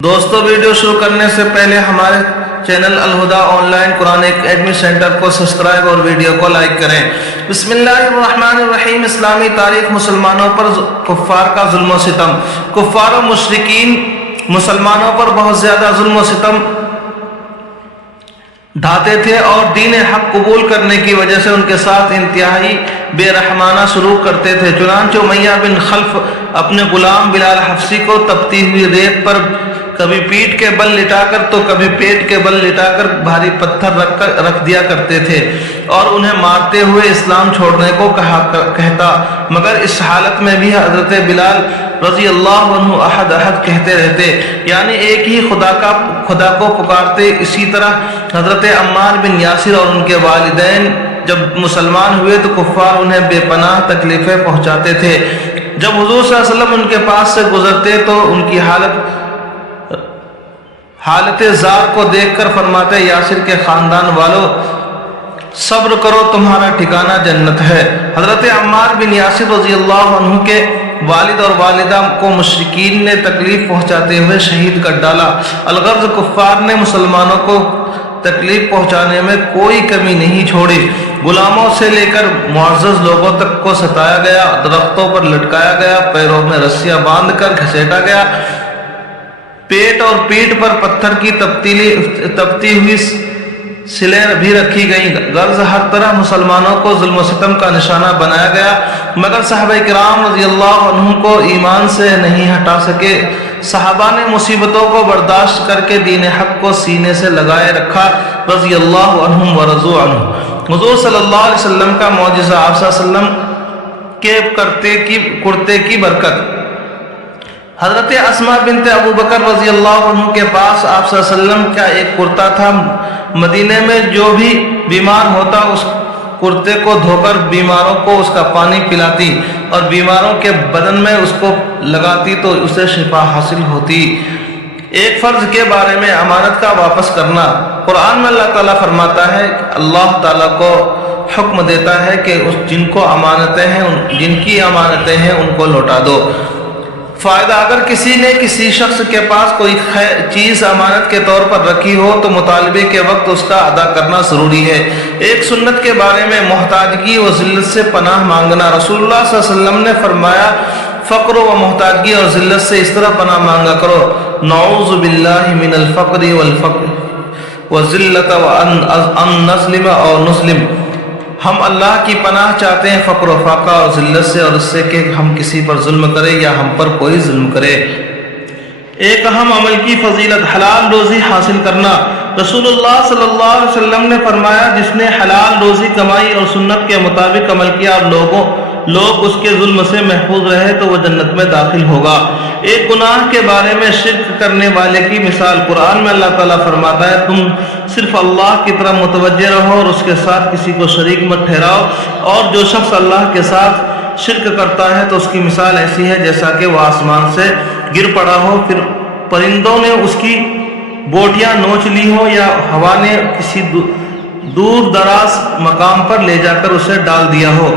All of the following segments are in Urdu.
دوستو، ویڈیو شروع کرنے سے پہلے ہمارے channel Alhuda online Quran academy centre کو سبسکرائب اور ویڈیو کو لائک کریں۔ بسم اللہ الرحمن الرحیم۔ اسلامی تاریخ مسلمانوں پر کفار کا ظلم و ستم۔ کفار و مشرکین مسلمانوں پر بہت زیادہ ظلم و ستم ڈھاتے تھے اور دین حق قبول کرنے کی وجہ سے ان کے ساتھ انتہائی بے رحمانہ سلوک کرتے تھے۔ چنانچہ امیہ بن خلف اپنے غلام بلال حبشی کو تپتی ہوئی ریت پر کبھی پیٹھ کے بل لٹا کر تو کبھی پیٹ کے بل لٹا کر بھاری پتھر رکھ دیا کرتے تھے اور انہیں مارتے ہوئے اسلام چھوڑنے کو کہتا، مگر اس حالت میں بھی حضرت بلال رضی اللہ عنہ احد احد کہتے رہتے، یعنی ایک ہی خدا کو پکارتے۔ اسی طرح حضرت عمار بن یاسر اور ان کے والدین جب مسلمان ہوئے تو کفار انہیں بے پناہ تکلیفیں پہنچاتے تھے۔ جب حضور صلی اللہ علیہ وسلم ان کے پاس سے گزرتے تو ان کی حالت زار کو دیکھ کر فرماتے، یاسر کے خاندان والو صبر کرو، تمہارا ٹھکانہ جنت ہے۔ حضرت عمار بن یاسر رضی اللہ عنہ کے والد اور والدہ کو مشرکین نے تکلیف پہنچاتے ہوئے شہید کر ڈالا۔ الغرض کفار نے مسلمانوں کو تکلیف پہنچانے میں کوئی کمی نہیں چھوڑی۔ غلاموں سے لے کر معزز لوگوں تک کو ستایا گیا، درختوں پر لٹکایا گیا، پیروں میں رسیاں باندھ کر گھسیٹا گیا، پیٹ اور پیٹھ پر پتھر کی تپتی ہوئی سلیں بھی رکھی گئیں۔ غرض ہر طرح مسلمانوں کو ظلم و ستم کا نشانہ بنایا گیا، مگر صحابہ کرام رضی اللہ عنہ کو ایمان سے نہیں ہٹا سکے۔ صحابہ نے مصیبتوں کو برداشت کر کے دین حق کو سینے سے لگائے رکھا، رضی اللہ عنہم ورضوا عنہ۔ حضور صلی اللہ علیہ وسلم کا معجزہ، آپ صلی اللہ علیہ وسلم کے کرتے کی برکت۔ حضرت اسماء بنت ابو بکر رضی اللہ عنہ کے پاس آپ صلی اللہ علیہ وسلم کا ایک کرتا تھا۔ مدینے میں جو بھی بیمار ہوتا اس کرتے کو دھو کر بیماروں کو اس کا پانی پلاتی اور بیماروں کے بدن میں اس کو لگاتی تو اسے شفا حاصل ہوتی۔ ایک فرض کے بارے میں امانت کا واپس کرنا۔ قرآن میں اللہ تعالیٰ فرماتا ہے، اللہ تعالیٰ کو حکم دیتا ہے کہ جن کی امانتیں ہیں ان کو لوٹا دو۔ فائدہ، اگر کسی نے کسی شخص کے پاس کوئی چیز امانت کے طور پر رکھی ہو تو مطالبے کے وقت اس کا ادا کرنا ضروری ہے۔ ایک سنت کے بارے میں محتاجگی و ذلت سے پناہ مانگنا۔ رسول اللہ صلی اللہ علیہ وسلم نے فرمایا، فقر و محتاجگی اور ذلت سے اس طرح پناہ مانگا کرو، نعوذ باللہ من الفقر والذلت وان نظلم اور نظلم۔ ہم اللہ کی پناہ چاہتے ہیں فقر و فاقہ اور ذلت سے، اور اس سے کہ ہم کسی پر ظلم کرے یا ہم پر کوئی ظلم کرے۔ ایک اہم عمل کی فضیلت، حلال روزی حاصل کرنا۔ رسول اللہ صلی اللہ علیہ وسلم نے فرمایا، جس نے حلال روزی کمائی اور سنت کے مطابق عمل کیا اور لوگ اس کے ظلم سے محفوظ رہے تو وہ جنت میں داخل ہوگا۔ ایک گناہ کے بارے میں شرک کرنے والے کی مثال، قرآن میں اللہ تعالیٰ فرماتا ہے، تم صرف اللہ کی طرف متوجہ رہو اور اس کے ساتھ کسی کو شریک مت ٹھہراؤ، اور جو شخص اللہ کے ساتھ شرک کرتا ہے تو اس کی مثال ایسی ہے جیسا کہ وہ آسمان سے گر پڑا ہو، پھر پرندوں نے اس کی بوٹیاں نوچ لی ہو یا ہوا نے کسی دور دراز مقام پر لے جا کر اسے ڈال دیا ہو۔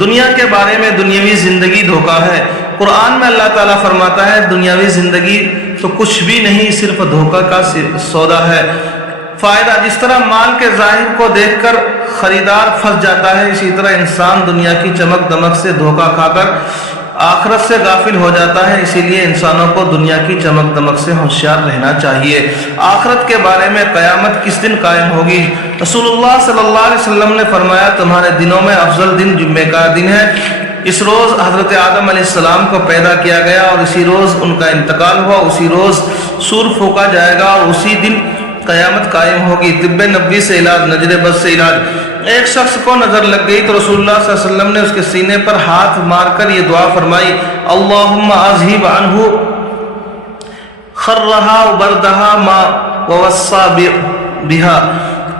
دنیا کے بارے میں، دنیاوی زندگی دھوکہ ہے۔ قرآن میں اللہ تعالیٰ فرماتا ہے، دنیاوی زندگی تو کچھ بھی نہیں، صرف دھوکہ کا سودا ہے۔ فائدہ، جس طرح مال کے ظاہر کو دیکھ کر خریدار پھنس جاتا ہے، اسی طرح انسان دنیا کی چمک دمک سے دھوکہ کھا کر آخرت سے غافل ہو جاتا ہے۔ اسی لیے انسانوں کو دنیا کی چمک دمک سے ہوشیار رہنا چاہیے۔ آخرت کے بارے میں، قیامت کس دن قائم ہوگی؟ رسول اللہ صلی اللہ علیہ وسلم نے فرمایا، تمہارے دنوں میں افضل دن جمعے کا دن ہے۔ اس روز حضرت آدم علیہ السلام کو پیدا کیا گیا اور اسی روز ان کا انتقال ہوا، اسی روز سور پھونکا جائے گا اور اسی دن قیامت قائم ہوگی۔ طب نبوی سے علاج، نظر بد سے علاج۔ ایک شخص کو نظر لگ گئی تو رسول اللہ صلی اللہ علیہ وسلم نے اس کے سینے پر ہاتھ مار کر یہ دعا فرمائی، اللہم اذہب عنہ خرہا وبردہا ما ووصا بہا۔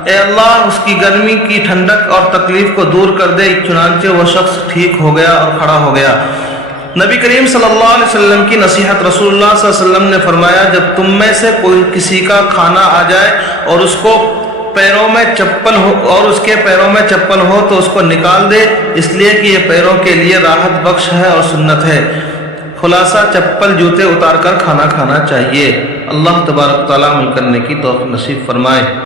اے اللہ، اس کی گرمی کی ٹھنڈک اور تکلیف کو دور کر دے۔ چنانچہ وہ شخص ٹھیک ہو گیا اور کھڑا ہو گیا۔ نبی کریم صلی اللہ علیہ وسلم کی نصیحت، رسول اللہ صلی اللہ علیہ وسلم نے فرمایا، جب تم میں سے کوئی کسی کا کھانا آ جائے اور اس کے پیروں میں چپل ہو تو اس کو نکال دے، اس لیے کہ یہ پیروں کے لیے راحت بخش ہے اور سنت ہے۔ خلاصہ چپل جوتے اتار کر کھانا کھانا چاہیے۔ اللہ تبارک تعالیٰ عمل کرنے کی توفیق نصیب فرمائے۔